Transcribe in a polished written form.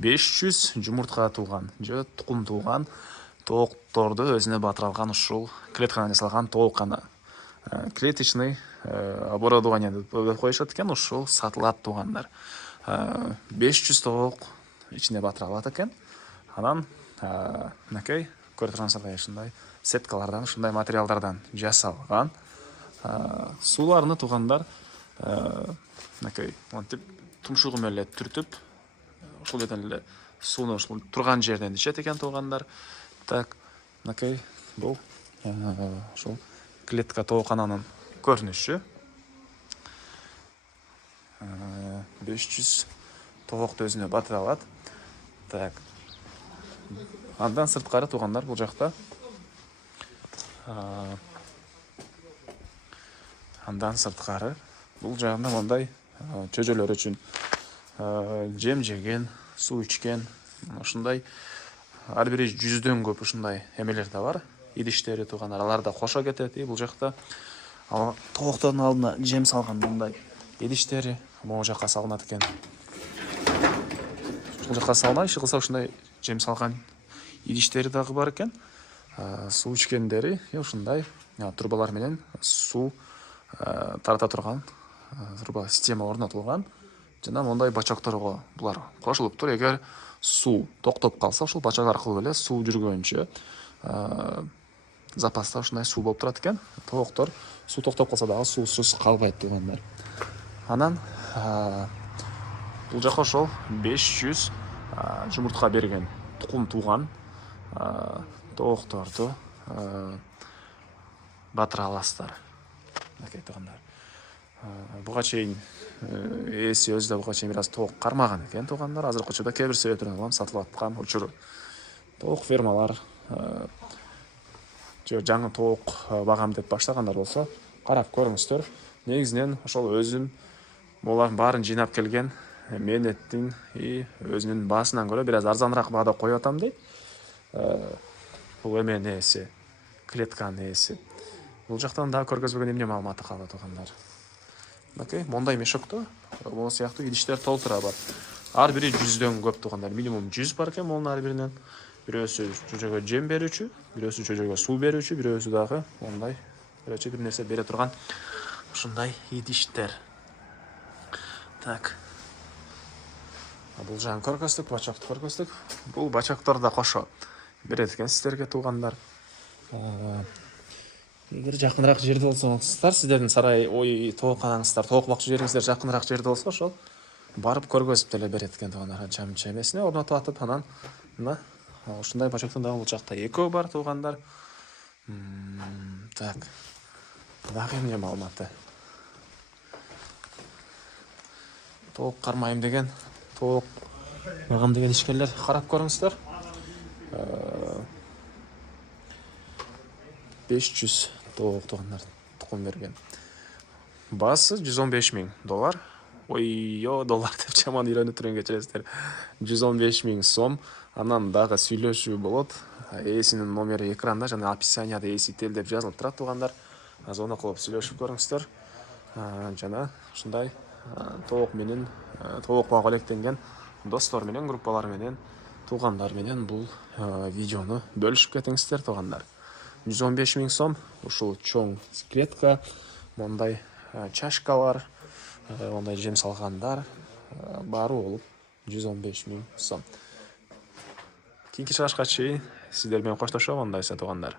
500 жумуртка тууган же тукум тууган тоокторду өзүнө батыра алган ушул клеткадан жасалган тооккана. Клеточный оборудование деп коюшат экен, ушул сатылат туугандар. 500 тоок ичине батыра алат экен. Анан мынакей көрүп тургансыздар ушундай сеткалардан, ушундай материалдардан жасалган. Сууларны туугандар мынакей монтип тумшугу менен эле түртүп, ушул жерден эле сууну ушул турган жерден ичет экен туугандар. Так, мынакей бул ушул клетка тооккананын көрүнүшү. 500 тоокты өзүнө батыра алат. Так. Андан сырткары туугандар бул жакта андан сырткары бул жагында мондай чөжөлөр үчүн жем жеген, суу ичкен, ушундай ар бири 100дөн көп ушундай эмелер да бар. Идиштери туугандар, алар да кошо кетет. Бул жакта тооктун алдына жем салган мындай идиштери могу жака салынат экен. Ушул жака салмай, иши кылса ушундай жем салган идиштери дагы бар экен. Суу ичкендери ушундай турбалар менен суу тарата турган труба система орнотулган. Жана мондай бачокторго булар кошулуптур. Эгер суу токтоп калса, ушул бачок аркылуу эле суу жүргөнчө запаста ушундай суу болуп турат экен. Тооктор суу токтоп калса дагы суусуз калбайт туугандар. Анан бул жака ошол 500 жумуртка берген тукум тууган тоокторду батыра аласыздар. Мынакей туугандар. Буга чейин ээси өзү да буга чейин бир аз тоок кармаган экен туугандар. Азыркы учурда кээ бир себептерден сатылып аткан учуру. Тоок фермалар же жаңы тоок багам деп баштагандар болсо, карап көрүңүздөр. Негизинен ошол өзүм булардын баарын жыйнап келген мээнеттин өзүнүн баасынан көрө бир аз арзаныраак баада коюп атам дейт. Бул эменин ээси, клетканын ээси. Бул жактан дагы көргөзбөгөн эмне маалыматы калат туугандар. Мынакей мондай мешокто могу сыяктуу идиштер толтура бар. Ар бири 100дөн көп туугандар. Минимум 100 бар экен монун ар биринен. Бирөөсү чөжөгө жем берүүчү, бирөөсү чөжөгө суу берүүчү, бирөөсү дагы мондай бир нерсе бере турган ушундай идиштер. Так. Бул жагын көргөздүк, бачокты көргөздүк. Бул бачоктор да кошо берет экен сиздерге туугандар. Эгер жакыныраак жерде болсоңуздар, сиздердин сарай тоокканаңыздар, тоок бакчы жериңиздер жакыныраак жерде болсо, ошол барып көргөзүп деле берет экен туугандар. Чамча эмесине орнотуп атып, анан мына ушундай бачоктун дагы бул жакта экөө бар туугандар. Так. Дагы эмне маалыматы? Тоок кармайм деген, тоок багам деген ишкерлер карап көрүңүздөр. 500 тоок туугандар тукум берген. Баасы $115,000. Доллар деп жаман үйрөнүп турган кечиресиздер. 115,000 сом. Анан дагы сүйлөшүү болот. Ээсинин номери экранда жана описанияда ээси тел деп жазылып турат туугандар. Звонок кылып сүйлөшүп көрүңүздөр. Жана ушундай тоок менен тоок багуу электенген достор менен, группалар менен, туугандар менен бул видеону бөлүшүп кетиңиздер туугандар. 115,000 сом ушул чоң клетка, мондай чашкалар, мондай жем салгандар баары болуп 115,000 сом. Кийинки чыгышка чейин сиздер менен коштошом, андайса туугандар.